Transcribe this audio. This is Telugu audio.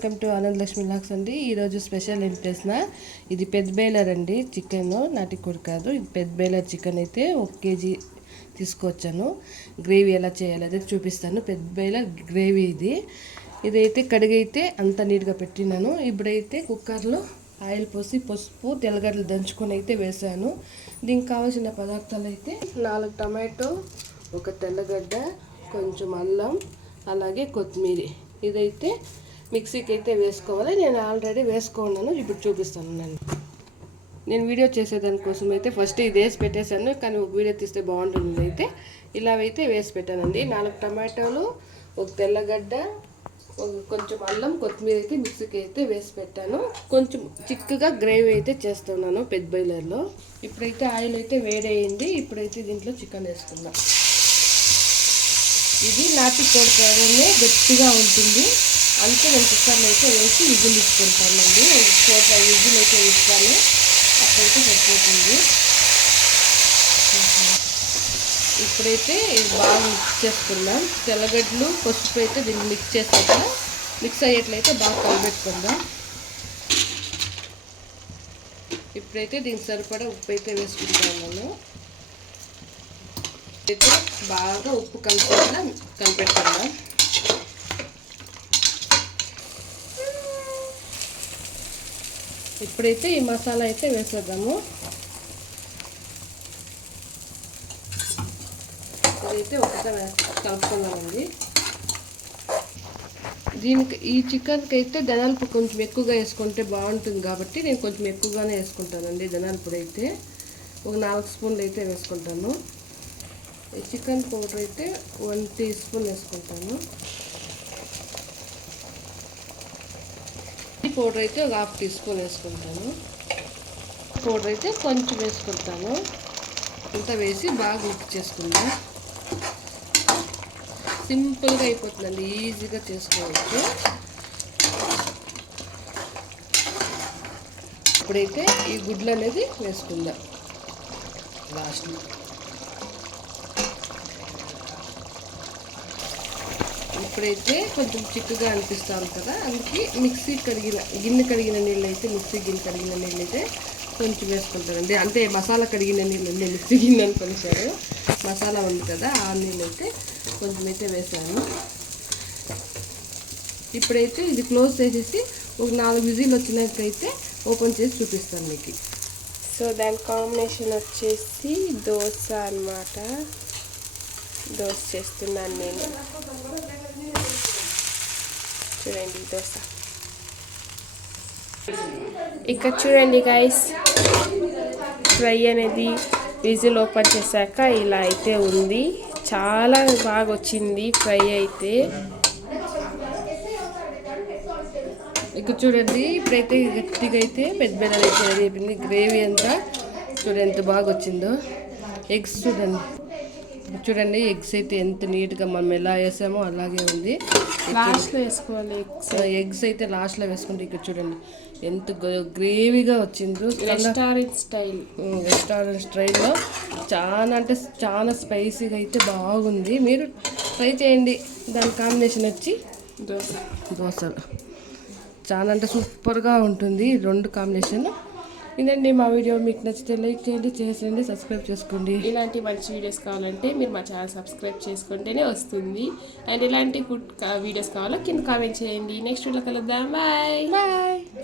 వెల్కమ్ టు ఆనంద్ లక్ష్మి లాక్స్ అండి. ఈరోజు స్పెషల్ ఏం చేసిన, ఇది పెద్ద బేలర్ అండి. చికెన్ నాటికోడి కాదు, ఇది పెద్ద బేలర్ చికెన్ అయితే 1 kg తీసుకొచ్చాను. గ్రేవీ ఎలా చేయాలి అదే చూపిస్తాను. పెద్ద బేలర్ గ్రేవీ ఇదైతే కడిగైతే అంత నీట్గా పెట్టినాను. ఇప్పుడైతే కుక్కర్లో ఆయిల్ పోసి పసుపు తెల్లగడ్డలు దంచుకొని అయితే వేసాను. దీనికి కావాల్సిన పదార్థాలు అయితే 4 టమాటో, 1 తెల్లగడ్డ, కొంచెం అల్లం, అలాగే కొత్తిమీర. ఇదైతే మిక్సీకి అయితే వేసుకోవాలి. నేను ఆల్రెడీ వేసుకున్నాను, ఇప్పుడు చూపిస్తాను. నేను వీడియో చేసేదానికోసం అయితే ఫస్ట్ ఇది వేసి పెట్టేశాను, కానీ ఒక వీడియో తీస్తే బాగుంటుంది అయితే ఇలా అయితే వేసి పెట్టానండి. 4 టమాటోలు, 1 తెల్లగడ్డ, కొంచెం అల్లం, కొత్తిమీర అయితే మిక్సీకి అయితే వేసి పెట్టాను. కొంచెం చిక్కగా గ్రేవీ అయితే చేస్తున్నాను పెద్ద బాయిలర్లో. ఇప్పుడైతే ఆయిల్ అయితే వేడయింది. ఇప్పుడైతే దీంట్లో చికెన్ వేసుకుందాం. ఇది నాటుకోడి కాడనే గట్టిగా ఉంటుంది, అంతే నేను కుక్కర్లో అయితే వేసి విజిల్ ఇచ్చుకుంటానండి. 4-5 విజిల్ అయితే ఇస్తాను, అప్పుడైతే సరిపోతుంది. ఇప్పుడైతే ఇది బాగా మిక్స్ చేసుకుందాం. తెల్లగడ్డలు, పసుపు అయితే దీన్ని మిక్స్ చేసాక మిక్స్ అయ్యేట్లయితే బాగా కలిపెట్టుకుందాం. ఇప్పుడైతే దీనికి సరిపడా ఉప్పు అయితే వేసుకుంటాను. అయితే బాగా ఉప్పు కలిపెట్టుకుందాం. ఇప్పుడైతే ఈ మసాలా అయితే వేసేద్దాము. ఇదైతే ఒకసారి కలుపుకుందామండి. దీనికి ఈ చికెన్కి అయితే ధనియాల పొడి కొంచెం ఎక్కువగా వేసుకుంటే బాగుంటుంది కాబట్టి నేను కొంచెం ఎక్కువగానే వేసుకుంటానండి. ధనియాల పొడి అయితే ఒక 4 స్పూన్లు అయితే వేసుకుంటాను. ఈ చికెన్ పౌడర్ అయితే 1 టీ స్పూన్ వేసుకుంటాను. ఈ పౌడర్ అయితే ఒక 1/2 టీ స్పూన్ వేసుకుంటాను. పౌడర్ అయితే కొంచెం వేసుకుంటాను. అంతా వేసి బాగా మిక్స్ చేసుకుందాం. సింపుల్గా అయిపోతుందండి, ఈజీగా చేసుకోవచ్చు. ఇప్పుడైతే ఈ గుడ్లు అనేది వేసుకుందాం లాస్ట్లో. ఇప్పుడైతే కొంచెం చిక్కగా అనిపిస్తాను కదా, అందుకే గిన్నె కడిగిన నీళ్ళు అయితే కొంచెం వేసుకుంటానండి. అంటే మసాలా కడిగిన నీళ్ళు ఉంది, మిక్సీ గిన్నె అని కొనిసారు. మసాలా ఉంది కదా, ఆ నీళ్ళు అయితే కొంచెం అయితే వేసాను. ఇప్పుడైతే ఇది క్లోజ్ చేసేసి ఒక 4 విజిల్ వచ్చినాకైతే ఓపెన్ చేసి చూపిస్తాను మీకు. సో దాని కాంబినేషన్ వచ్చేసి దోశ అన్నమాట. దోశ చేస్తున్నాను నేను. చూడండి దోశ. ఇక్కడ చూడండి గైస్, ఫ్రై అనేది విజిల్ ఓపెన్ చేశాక ఇలా అయితే ఉంది. చాలా బాగా వచ్చింది ఫ్రై అయితే. ఇక్కడ చూడండి, ఇప్పుడైతే గట్టిగా అయితే పెద్ద బెల్లర్ అయితే రెడీ అయిపోయింది. గ్రేవీ అంతా చూడండి ఎంత బాగా వచ్చిందో. ఎగ్స్ చూడండి ఎగ్స్ అయితే ఎంత నీట్గా మనం ఎలా వేసామో అలాగే ఉంది. లాస్ట్లో వేసుకోవాలి ఎగ్స్ అయితే లాస్ట్లో వేసుకుంటే. ఇక్కడ చూడండి ఎంత గ్రేవీగా వచ్చిందో. రెస్టారెంట్ స్టైల్లో చాలా అంటే చాలా స్పైసీగా అయితే బాగుంది. మీరు ట్రై చేయండి. దాని కాంబినేషన్ వచ్చి దోశ చాలా అంటే సూపర్గా ఉంటుంది. 2 కాంబినేషన్. ఇదండి మా వీడియో. మీకు నచ్చితే లైక్ చేయండి, సబ్స్క్రైబ్ చేసుకోండి. ఇలాంటి మంచి వీడియోస్ కావాలంటే మీరు మా ఛానల్ సబ్స్క్రైబ్ చేసుకుంటేనే వస్తుంది. అండ్ ఇలాంటి ఫుడ్ వీడియోస్ కావాలో కింద కామెంట్ చేయండి. నెక్స్ట్ వీడియో కలుద్దాం. బాయ్.